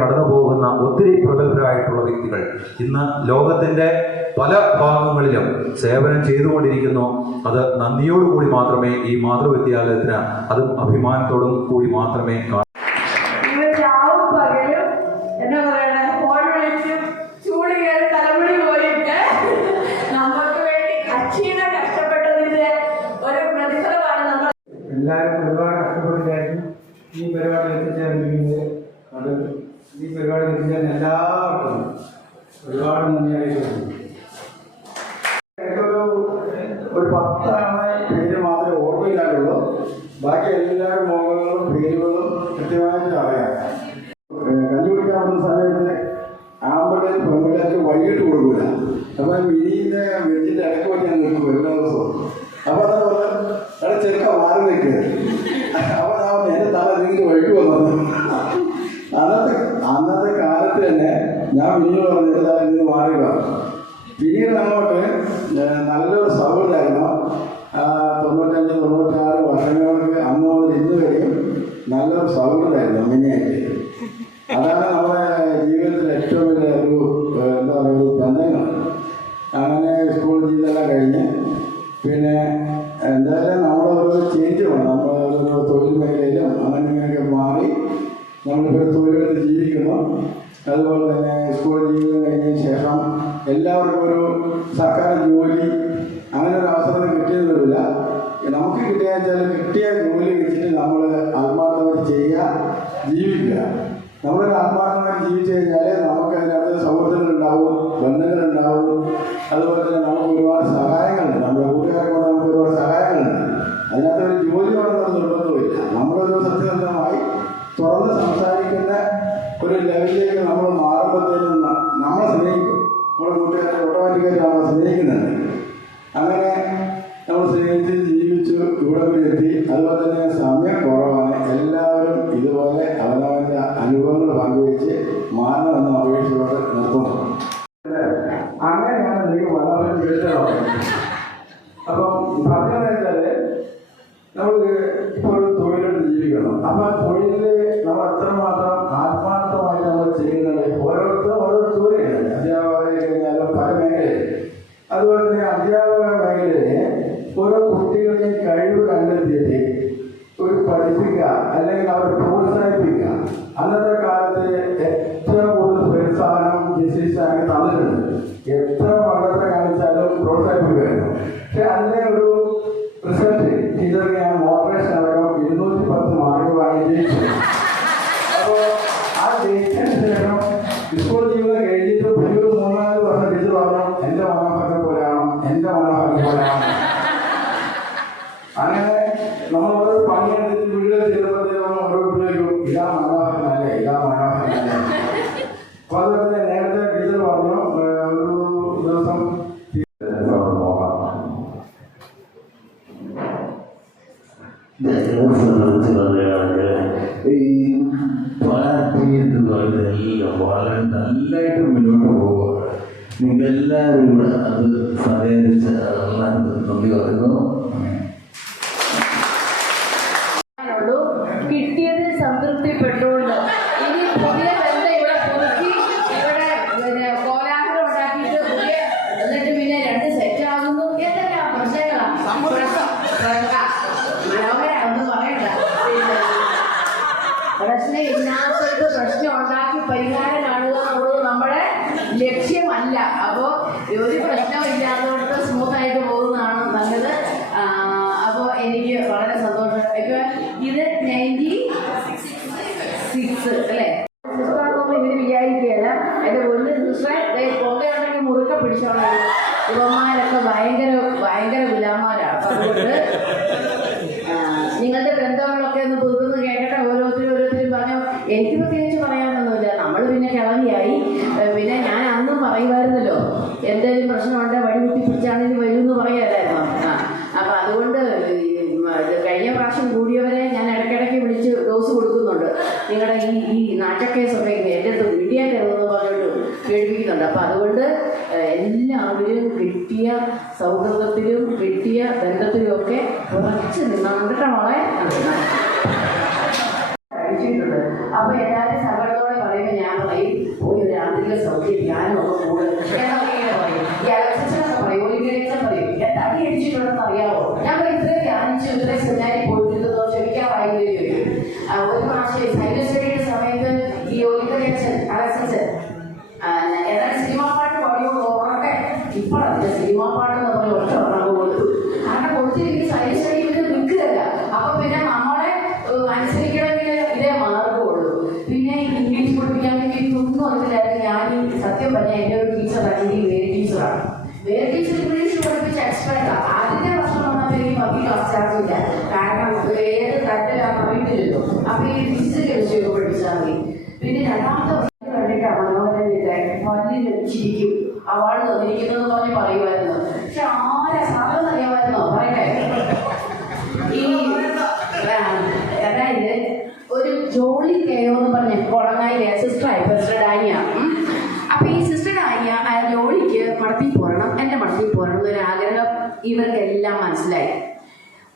കടന്നു പോകുന്ന ഒത്തിരി പ്രഗത്ഭരായിട്ടുള്ള വ്യക്തികൾ ഇന്ന് ലോകത്തിന്റെ പല ഭാഗങ്ങളിലും സേവനം ചെയ്തുകൊണ്ടിരിക്കുന്നു. അത് നന്ദിയോടുകൂടി മാത്രമേ ഈ മാതൃവിദ്യാലയത്തിന് അതും അഭിമാനത്തോടും കൂടി മാത്രമേ പെൺപിള്ളേർക്ക് വൈകിട്ട് കൊടുക്കൂല. അപ്പൊ മിനിന്റെ മെഞ്ചിന്റെ ഇടയ്ക്ക് പോയി ഞാൻ നിൽക്കും എല്ലാ ദിവസവും അപ്പൊ അതാ പറഞ്ഞ അവിടെ ചെറുക്ക മാറി നിൽക്കുന്നത് അപ്പൊ അതാ പറഞ്ഞു എന്റെ തല നിങ്ങൾക്ക് വൈകിട്ട് വന്നത് അന്നത്തെ അന്നത്തെ കാലത്ത് തന്നെ ഞാൻ മിനിയോട് പറഞ്ഞു തല നിന്ന് മാറിയില്ല പിന്നീട് അങ്ങോട്ട് നല്ലൊരു സൗകര്യമായിരുന്നു തൊണ്ണൂറ്റഞ്ച് തൊണ്ണൂറ്റാറ് വർഷങ്ങൾക്ക് അന്ന് മുതൽ ഇന്ന് വരെയും നല്ലൊരു സൗകര്യമായിരുന്നു മിനിയായിട്ട്. പിന്നെ എന്തായാലും നമ്മളൊരു ചേഞ്ച് വേണം. നമ്മളൊരു തൊഴിൽ മേഖലയിലും അങ്ങനെയൊക്കെ മാറി നമ്മളിപ്പോൾ തൊഴിലെടുത്ത് ജീവിക്കുന്നു. അതുപോലെ തന്നെ സ്കൂൾ ജീവിതം കഴിഞ്ഞതിന് ശേഷം എല്ലാവർക്കും ഒരു gran alfabetizador, no ¿no? വിചാരിക്കുകയാണ്. എന്റെ ഒന്ന് സിസ്റ്ററെ പോകുകയാണെങ്കിൽ മുറുക്ക പിടിച്ചോളാം. ഇവന്മാരൊക്കെ ഭയങ്കര ഭയങ്കര ഗുലാമാരാണ് നിങ്ങളുടെ ബന്ധങ്ങളൊക്കെ ഒന്ന് പുതുന്ന് കേട്ടെ ഓരോരുത്തരും ഓരോരുത്തരും പറഞ്ഞു എനിക്ക് പ്രത്യേകിച്ച് പറയാനൊന്നുമില്ല. നമ്മൾ പിന്നെ കിളവിയായി. പിന്നെ ഞാൻ അപ്പൊ അതുകൊണ്ട് എല്ലാവരും കിട്ടിയ സൗഹൃദത്തിലും കിട്ടിയ ബന്ധത്തിലും ഒക്കെ ഉറച്ച് നിന്നാണ് കേട്ടോ അപ്പോൾ എല്ലാവരും സങ്കടത്തോടെ പറയുമ്പോൾ ഞാൻ പറയും ഒരു രാത്രിയിലെ സൗഖ്യം ഞാനൊക്കെ കൂടുതൽ പറയും. ഈ അലക്സച്ചനൊക്കെ പറയും പറയും. ഞാൻ തടി അടിച്ചിട്ടുണ്ടെന്ന് അറിയാമോ ഞാൻ ഇത്രയും ധ്യാനിച്ചു ഇത്രയും സെമിനാരി പോയിട്ടുണ്ടെന്നോ ക്ഷമിക്കാൻ വായിക്കുകയോ ഒരു പ്രാവശ്യം സൈനോസൈഡിയുടെ സമയത്ത് ഈ ഒലിക്കലേഷൻ അലക്സച്ചൻ ഏതാണ്ട് സിനിമാ പാട്ട് പറയുമോ ഉറക്കെ ഇപ്പോഴല്ല സിനിമാ പാട്ട് എന്ന് പറഞ്ഞ ഒറ്റ ഉറങ്ങ് കൊടുത്തു. കാരണം കൊടുത്തിരിക്കുന്ന സ്റ്റഡിയിൽ നിൽക്കുകയല്ല. അപ്പൊ പിന്നെ നമ്മളെ അനുസരിക്കണമെങ്കിൽ ഇതേ മാർഗമുള്ളൂ പിന്നെ ഇംഗ്ലീഷ് പഠിപ്പിക്കാൻ വേണ്ടി ഒന്നും അറിയില്ലായിരുന്നു. ഞാൻ സത്യം പറഞ്ഞ എന്റെ ഒരു ടീച്ചർ അല്ലെങ്കിൽ വേറെ ടീച്ചറാണ് വേറെ ടീച്ചർ ഇംഗ്ലീഷ് പഠിപ്പിച്ച എക്സ്പെർട്ട് ആദ്യത്തെ വർഷം വന്നപ്പോൾ എനിക്ക് ക്ലാസ് ചാർജില്ല കാരണം ഏത് തരത്തിലാണ് അറിയത്തില്ലല്ലോ അപ്പൊ ഈ ഫിസിക്സ് കെമിസ്ട്രി പഠിപ്പിച്ചാൽ മതി. പിന്നെ രണ്ടാമത്തെ ചിരിക്കും അവാർഡ് തന്നിരിക്കുന്നത് പറഞ്ഞ് പറയുമായിരുന്നു. പക്ഷെ ആരെ? സാധനം അറിയാമായിരുന്നോ? പറയട്ടെ. ഈ അതായത് ഒരു ജോളി കെയോ എന്ന് പറഞ്ഞ കൊളങ്ങായിലെ സിസ്റ്ററായി സിസ്റ്റർ ഡാനിയ. അപ്പൊ ഈ സിസ്റ്റർ ഡാനിയ ആ ജോളിക്ക് മടത്തി പോരണം എന്റെ മടത്തി പോരണം എന്നൊരു ആഗ്രഹം ഇവർക്കെല്ലാം മനസ്സിലായി.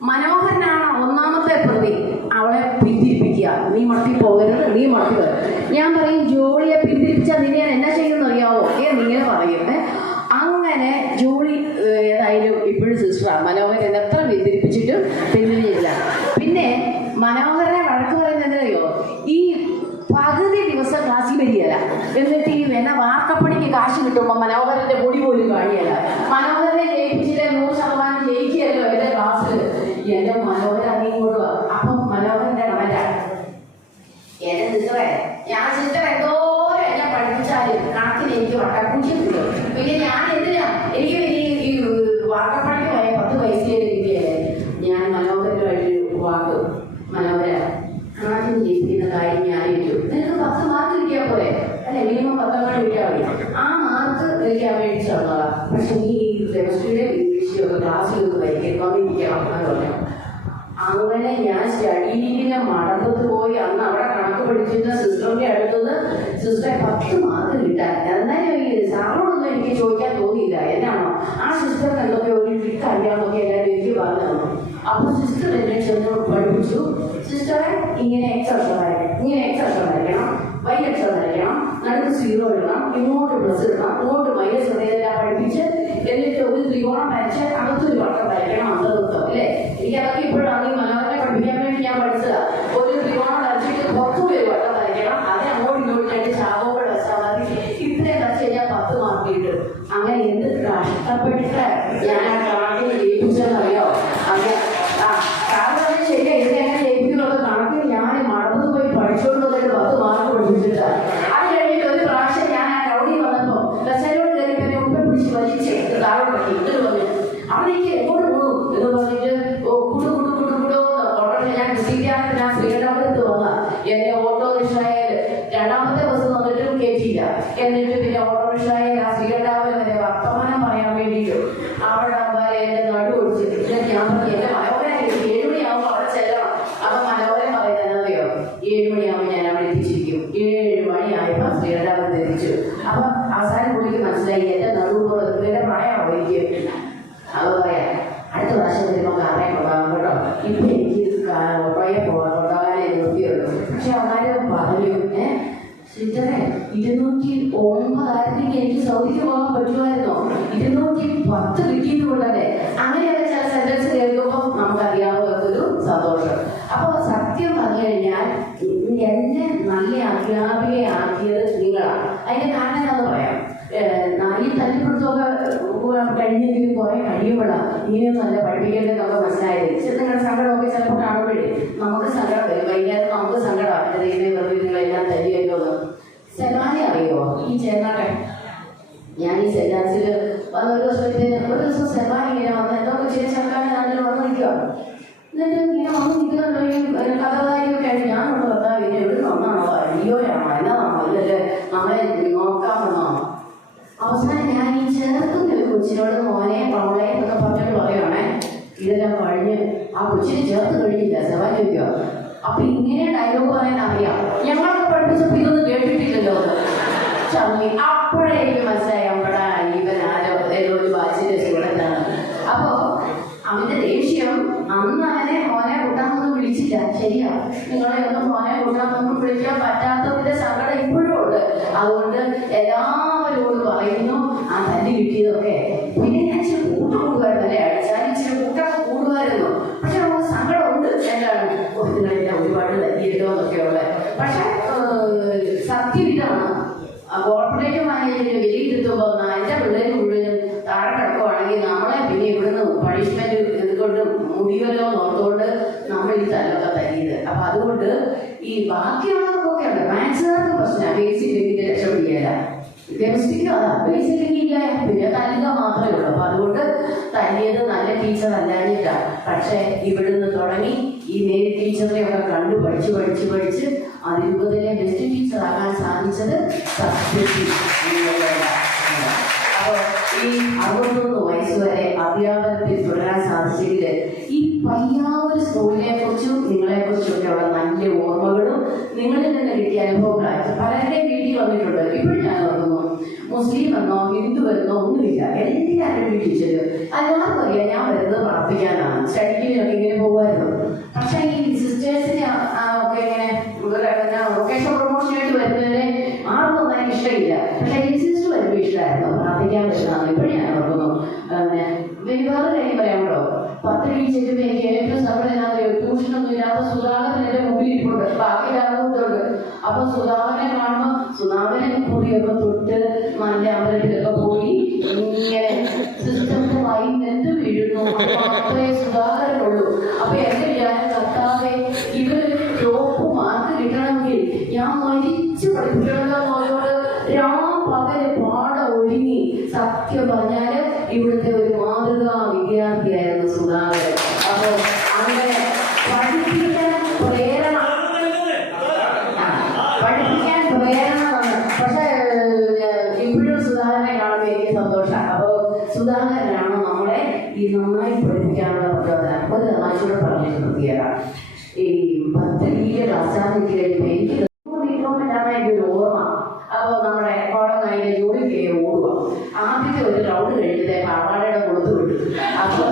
മനോഹരനാണ് ഒന്നാമത്തെ പ്രതി. അവളെ പിന്തിരിപ്പിക്കുക. നീ മടത്തി പോകരുത് നീ മടത്തി പോകരുത് ഞാൻ പറയും ജോളിയെ പിന്തിരിപ്പിച്ചാൽ നിന്നെ ഞാൻ എന്നാ ചെയ്യുമെന്ന് അറിയാവോ എന്നിങ്ങനെ പറയും ഏ. അങ്ങനെ ജോളി ഏഹ്, ഏതായാലും ഇപ്പോഴും സിസ്റ്ററാണ് മനോഹരൻ എത്ര പിന്തിരിപ്പിച്ചിട്ടും പിന്തിരിഞ്ഞില്ല പിന്നെ മനോഹരനെ വഴക്ക് പറയുന്നത് എന്തറിയോ ഈ പകുതി ദിവസം ക്ലാസ്സിൽ വരികയല്ല എന്നിട്ട് ഈ എന്നെ വാർക്കപ്പണിക്ക് കാശ് കിട്ടുമ്പോൾ മനോഹരന്റെ പൊടി പോലും കാണിയല്ല മനോഹരനെ ജയിപ്പിച്ചിട്ട് നൂറ് ശതമാനം ജയിക്കുകയല്ലോ എന്റെ ക്ലാസ്സിൽ എന്റെ മനോഹരൻ അങ്ങോട്ട് വാ അപ്പം മനോഹരന്റെ കമന്റാണ് എന്റെ സിസ്റ്ററെ ഞാൻ സിസ്റ്റർ എന്തോരം എന്നെ പഠിപ്പിച്ചാലും കണക്കിന് എനിക്ക് വട്ടക്കുഞ്ചിട്ടുണ്ട് പിന്നെ ഞാൻ എന്തിനാ എനിക്ക് ഈ ഈ വാക്കപ്പണിക്ക് പോയ പത്ത് പൈസയെ കിട്ടിയല്ലേ ഞാൻ മനോഹരമായിട്ടൊരു വാക്ക് മനോഹര കണക്കിന് ജയിപ്പിക്കുന്ന കാര്യം ഞാൻ ഏറ്റു നിനക്ക് പത്ത് മാർക്ക് കിട്ടിയാൽ പോരെ അല്ലെ മിനിമം പത്തെണ്ണം കിട്ടിയാൽ മതി ആ മാർക്ക് എനിക്ക് വേണ്ടി തന്നതാ പക്ഷെ നീ കെമിസ്ട്രിയുടെ ഇംഗ്ലീഷിലും ഒക്കെ ക്ലാസ്സിലൊക്കെ വരികയും വന്നിരിക്കണം എന്ന് പറഞ്ഞു അങ്ങനെ ഞാൻ സ്റ്റഡിയിലിങ്ങനെ മടമ്പത്ത് പോയി അന്ന് അവിടെ കണക്ക് പഠിച്ചിരുന്ന സിസ്റ്ററിന്റെ അടുത്തുനിന്ന് സിസ്റ്ററെ പത്ത് മാർക്ക് കിട്ടാൻ. എന്നാലും ഈ സാറിനൊന്നും എനിക്ക് ചോദിക്കാൻ തോന്നിയില്ല. എന്നാണോ? ആ സിസ്റ്റർക്ക് എന്തൊക്കെ ഒരു ട്രിക്ക് അറിയാമെന്നൊക്കെ എല്ലാവരും എനിക്ക് പറഞ്ഞു തന്നു. അപ്പൊ സിസ്റ്റർ എന്നെ ചെന്ന് പഠിപ്പിച്ചു. സിസ്റ്ററെ ഇങ്ങനെ എക്സ് അക്ഷരം വരയ്ക്കണം ഇങ്ങനെ എക്സ് അക്ഷരം വരയ്ക്കണം വൈ എക്സസ് വരയ്ക്കണം നടുക്ക് സീറോ ഇടണം. ഇങ്ങോട്ട് പ്ലസ് ഇടണം. ഇങ്ങോട്ട് മൈനസ് ഇടയെല്ലാം പഠിപ്പിച്ച് എന്നിട്ട് ഒരു ത്രികോണം വരച്ച് അകത്തൊരു വട്ടം വരയ്ക്കണം അന്തർവൃത്തം അല്ലേ? എനിക്ക് അതൊക്കെ ഇപ്പോഴാണ് ഓട്ടോറിക്ഷയിൽ രണ്ടാമത്തെ ബസ് വന്നിട്ടും കയറ്റിയില്ല എന്നിട്ട് പിന്നെ ഓട്ടോറിക്ഷയിൽ ആ ശ്രീകണ്ഠാപുരം വരെ വർത്തമാനം പറയാൻ വേണ്ടിയിട്ട് അവിടെ വരെ എന്റെ നടു ഒടിച്ച് ഞാൻ എന്റെ മനോഹരൻ എനിക്ക് ഏഴുമണിയാവുമ്പോൾ അവിടെ ചെല്ലണം അപ്പൊ മനോഹരൻ പറയുന്നത് എന്നറിയോ ഏഴുമണിയാവുമ്പോൾ ഞാൻ അവിടെ എത്തിച്ചിരിക്കും ഏഴ് മണിയായപ്പോൾ ശ്രീകണ്ഠാപുരത്ത് എത്തിച്ചു അപ്പൊ അവസാനം പുള്ളിക്ക് മനസ്സിലായി എന്റെ നടുവുള്ള എന്റെ പ്രായമാണോ എനിക്ക് അത് പറയാം അടുത്ത പ്രാവശ്യം വരുമ്പോൾ കാറെ കൊണ്ടാകാം കേട്ടോ ഇപ്പൊ എനിക്ക് കാ- ഓട്ടോയെ പോകാൻ കൊണ്ടാകാനേ നിർത്തിയുള്ളൂ പക്ഷെ അവന്മാര് പറഞ്ഞു ഏ സിസ്റ്ററെ ഇരുന്നൂറ്റി ഒമ്പതായിരത്തേക്ക് എനിക്ക് സൗദിക്ക് പോകാൻ പറ്റുമായിരുന്നോ? ഇരുന്നൂറ്റി പത്ത് കിട്ടിയത് കൊണ്ടല്ലേ അങ്ങനെയുള്ള ചില സെന്റൻസ് കേൾക്കുമ്പോൾ നമുക്കറിയാവുന്നതൊരു സന്തോഷം. അപ്പോൾ സത്യം പറഞ്ഞു കഴിഞ്ഞാൽ എന്നെ നല്ല അധ്യാപികയാക്കിയത് നിങ്ങളാണ്. അതിന്റെ കാരണം എന്താണെന്ന് പറയാം? ഈ തല്ലിപ്പിടുത്തമൊക്കെ കഴിഞ്ഞെങ്കിലും കുറെ കഴിയുമ്പോഴാണ് ഇനിയും നല്ല പഠിപ്പിക്കേണ്ടതെന്നൊക്കെ മനസ്സിലായത്. നിങ്ങളുടെ സങ്കടമൊക്കെ ചിലപ്പോൾ കാണുമ്പോഴേ നമുക്ക് സങ്കടം വരും വൈകുന്നേരം നമുക്ക് സങ്കടമാണ് എന്റെ ദൈവമേ വെറുതെ നിങ്ങളെല്ലാം തല്ലിയല്ലോ എന്ന് സെൽവാനെ ഈ ചേർന്നാട്ടെ ഞാൻ ഈ വന്ന ഒരു ദിവസത്തിന് ഒരു ദിവസം സെൽവാൻ ഇങ്ങനെ വന്ന് എന്തോ ചില ചെറുക്കാൻ നാട്ടിൽ വന്ന് നിൽക്കുക എന്നിട്ട് ഇങ്ങനെ വന്ന് നിൽക്കുന്നുണ്ടോ ഈ കഥകാരിയൊക്കെ ആയിട്ട് ഞാൻ ഭർത്താവ് ഇനി എവിടെ വന്നാണോ അയ്യോയാണോ എന്നതാണോ ഇതല്ലേ നമ്മളെ നോക്കാൻ വന്നാണോ അവസാനം ഞാൻ ഈ ചേർക്കുന്ന ഒരു കൊച്ചിനോട് മോനെ പവളെ എന്നൊക്കെ പറഞ്ഞിട്ട് പറയുവാണേ. ഇതെല്ലാം കഴിഞ്ഞ് ആ കൊച്ചിനെ ചേർത്ത് കഴിഞ്ഞില്ല. സെവാൻ ചോദിക്കുക അപ്പൊ ഇങ്ങനെ ഡയലോഗ് പറയാൻ തുടങ്ങി അപ്പോഴേക്കും മനസ്സിലായി നമ്മുടെ ഇവൻ ആരോ ഏതോ ഒരു വാച്ചിന്റെ സ്റ്റുഡന്റാണ് അപ്പോ അവന്റെ ദേഷ്യം അന്ന് അവനെ മോനെ കൂട്ടാമെന്ന് വിളിച്ചില്ല. ശരിയാ നിങ്ങളെ ഒന്നും മോനെ കൂട്ടാൻ നമുക്ക് വിളിക്കാൻ പറ്റാത്തതിന്റെ സങ്കടം ഇപ്പോഴും ഉണ്ട്. അതുകൊണ്ട് എല്ലാവരോടും പറയുന്നു ആ തല്ലി കിട്ടിയതൊക്കെ പിന്നെ ഞാൻ ഇച്ചിരി കൂട്ട് കൂടുമായിരുന്നു അല്ലേ? അടിച്ചാൽ ഇച്ചിരി കൂട്ടൊക്കെ കൂടുമായിരുന്നു. പക്ഷെ നമുക്ക് സങ്കടമുണ്ട് എന്താണ്? ഒരുപാട് തല്ലിയിട്ടോ എന്നൊക്കെയുള്ള പക്ഷെ സത്യം ഇതാണ് കോർപ്പറേറ്റ് മാനേജ്മെന്റ് വിലയിരുത്തുമ്പോൾ എന്റെ പിള്ളേർ മുഴുവനും താഴെ കിടക്കുവാണെങ്കിൽ നമ്മളെ പിന്നെ ഇവിടുന്ന് പണിഷ്മെന്റ് ഇതുകൊണ്ട് മുടിയല്ലോ എന്നോർത്തുകൊണ്ട് നമ്മൾ ഈ തല്ലൊക്കെ തരിയത് അപ്പൊ അതുകൊണ്ട് ഈ ബാക്കിയുള്ളവർക്കൊക്കെ ഉണ്ട്. മാത്സുകാർക്ക് പ്രശ്നം. ബേസിക് രക്ഷപ്പെടില്ല കെമിസ്ട്രിക്ക് അതാ. ബേസിക് ഇല്ല. പിന്നെ തല്ലുക മാത്രമേ ഉള്ളൂ. അപ്പൊ അതുകൊണ്ട് തല്ലിയത് നല്ല ടീച്ചർ അല്ലാഞ്ഞിട്ടാ. പക്ഷെ ഇവിടുന്ന് തുടങ്ങി ഈ മേരി ടീച്ചറിനെ ഒക്കെ കണ്ടു പഠിച്ച് പഠിച്ച് പഠിച്ച് അതിരൂപതയിലെ ബെസ്റ്റ് ടീച്ചർ ആകാൻ സാധിച്ചത് സത്യത്തിൽ അപ്പോൾ ഈ അറുപത്തൊന്ന് വയസ്സ് വരെ അധ്യാപനത്തിൽ തുടരാൻ സാധിച്ചെങ്കിൽ ഈ പയ്യാവൂർ സ്കൂളിനെ കുറിച്ചും നിങ്ങളെ കുറിച്ചും ഒക്കെയുള്ള നല്ല ഓർമ്മകളും നിങ്ങളിൽ നിന്ന് കിട്ടിയ അനുഭവങ്ങളായിട്ട് പലരുടെയും വീട്ടിൽ വന്നിട്ടുണ്ട്. ഇപ്പോഴും ഞാൻ ഓർക്കുന്നു. മുസ്ലിം എന്നോ ഹിന്ദു എന്നോ ഒന്നുമില്ല. എല്ലാവരും ചെല്ലും എല്ലാവർക്കും അറിയാം ഞാൻ വരുന്നത് പ്രാർത്ഥിക്കാനാണ്. സ്റ്റഡിക്കിനൊക്കെ ഇങ്ങനെ പോകുമായിരുന്നു പക്ഷേ ഈ സിസ്റ്റേഴ്സിനെ ഒക്കെ ഇങ്ങനെ വൊക്കേഷൻ പ്രൊമോഷനായിട്ട് വരുന്നതിനെ ആർക്കും ഒന്നും ഇഷ്ടമില്ല. പക്ഷേ ഈ സിസ്റ്റർ വരുമ്പോൾ ഇഷ്ടമായിരുന്നു. പ്രാർത്ഥിക്കാൻ പറ്റുന്നതാണ് ഇപ്പോഴും ഞാൻ ഓർക്കുന്നു വേറെ കാര്യം പറയാമല്ലോ പത്ത് ചെല്ലുമ്പോൾ എനിക്ക് ഏറ്റവും സമ്മതനാഥയോ ട്യൂഷനൊന്നും ഇല്ലാത്ത സുധാകരൻ എന്റെ മുമ്പിൽ ഇരിപ്പുണ്ട്. ബാക്കി എല്ലാവർക്കും അപ്പൊ സുധാകരനെ ഇവർ ടോപ്പ് മാർക്ക് കിട്ടണമെങ്കിൽ ഞാൻ മരിച്ചു പഠിപ്പിക്കണമല്ലോ എന്നോട് രാം കഴിയുമ്പോൾ എനിക്ക് ഇൻട്രോമെന്റാണ് എന്റെ ഒരു ഓർമ്മ. അപ്പോൾ നമ്മുടെ കോടങ്ങായിലെ ജോലിക്ക് ഓടുക. ആദ്യത്തെ ഒരു റൗണ്ട് കഴിഞ്ഞതേ പാവാടയുടെ കൊടുത്തു വിട്ടു. അപ്പോൾ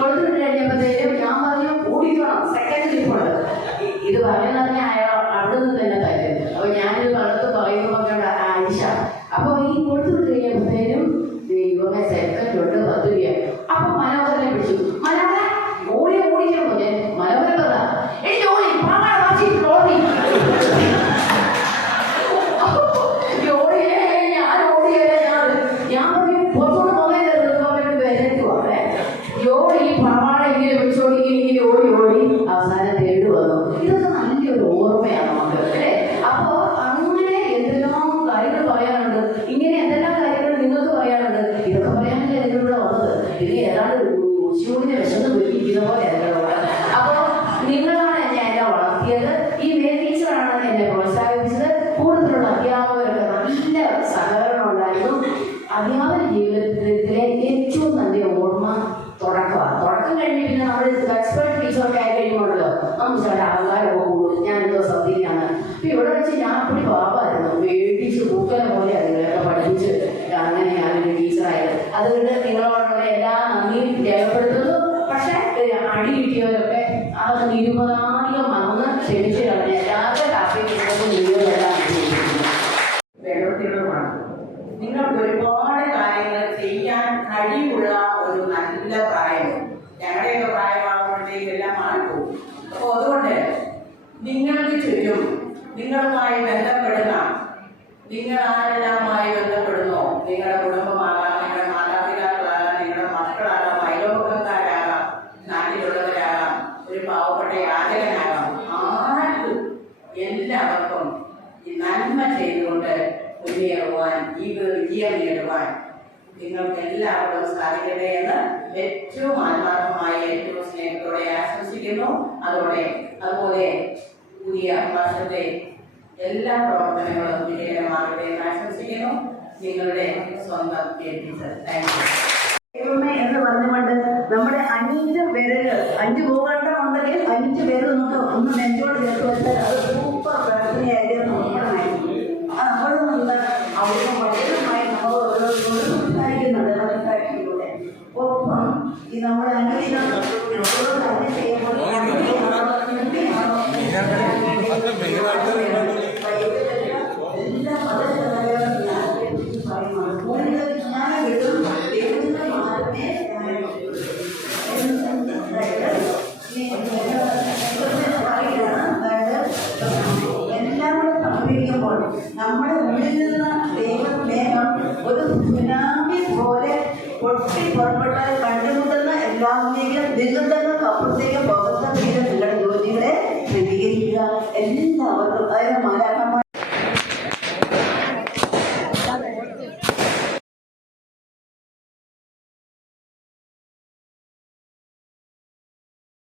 കൊടുത്തു വിട്ട് കഴിഞ്ഞപ്പോഴത്തേക്കും ഞാൻ പറഞ്ഞു ഓടിക്കണം സെക്കൻഡ് ഇരിപ്പുണ്ട് ഇ- ഇത് പറയുന്ന തന്നെ അയാൾ അവിടെ നിന്ന് തന്നെ തരും. അപ്പൊ ഞാനിത് പലത്ത് പറയുമ്പോൾ ആയിഷ. അപ്പൊ ഈ കൊടുത്തു വിട്ട് കഴിഞ്ഞപ്പോഴത്തേനും ദൈവമേ സെക്കൻഡ് ഉണ്ട് പത്ത് ക്ഷമിച്ച് കളഞ്ഞ എല്ലാവരുടെ കാപ്പി നിരുപതെല്ലാം വെള്ളത്തിലുമാണ് നിങ്ങൾക്ക് ഒരുപാട് കാര്യങ്ങൾ ചെയ്യാൻ കഴിവുള്ള ഒരു നല്ല പ്രായം. ഞങ്ങളുടെയൊക്കെ പ്രായമാകുമ്പോഴത്തേക്ക് എല്ലാം മാറിപ്പോകും. അപ്പോൾ അതുകൊണ്ട് നിങ്ങൾക്ക് ചുറ്റും നിങ്ങളുമായി ബന്ധപ്പെടുന്ന നിങ്ങൾ ആരെല്ലാമായി ബന്ധപ്പെടുന്നോ? നിങ്ങളുടെ കുടുംബമാകാം നിങ്ങളുടെ മാതാപിതാക്കളാകാം നിങ്ങളുടെ മക്കളാകാം അയലോകക്കാരാകാം നാട്ടിലുള്ളവരാകാം ഒരു പാവപ്പെട്ട യാചകനാകാം. എല്ലാവർക്കും ഈ നന്മ ചെയ്തുകൊണ്ട് മുന്നേറുവാൻ ഈ വിജയം നേടുവാൻ നിങ്ങൾക്ക് എല്ലാവർക്കും സാധിക്കട്ടെ എന്ന് ഏറ്റവും ആത്മാർത്ഥമായി ഏറ്റവും സ്നേഹത്തോടെ ആശംസിക്കുന്നു. അതോടെ അതുപോലെ പുതിയ വർഷത്തെ എല്ലാ പ്രവർത്തനങ്ങളും വിജയകരമാകട്ടെ എന്ന് ആശംസിക്കുന്നു. നിങ്ങളുടെ സ്വന്തം താങ്ക് യു എന്ന് പറഞ്ഞുകൊണ്ട് നമ്മുടെ അഞ്ച് വിരൽ അഞ്ച് ഭൂഖണ്ഡം ഉണ്ടെങ്കിൽ അഞ്ച് പേര് നമുക്ക് ഒന്ന് നെഞ്ചോട് ചേർത്ത് വെച്ചാൽ അത് സൂപ്പർ പ്രാർത്ഥനയായിട്ട് എല്ലാം കൂടെ സംഭവിക്കുമ്പോൾ നമ്മുടെ ഉള്ളിൽ നിന്ന് ദൈവസ്നേഹം ഒരു സുനാമി പോലെ പൊട്ടി പുറപ്പെട്ടാൽ കണ്ടുമുട്ടുന്ന എല്ലാവരിലേക്കും നിങ്ങളുടെ കപ്പുറത്തേക്ക് പുറത്തേക്ക്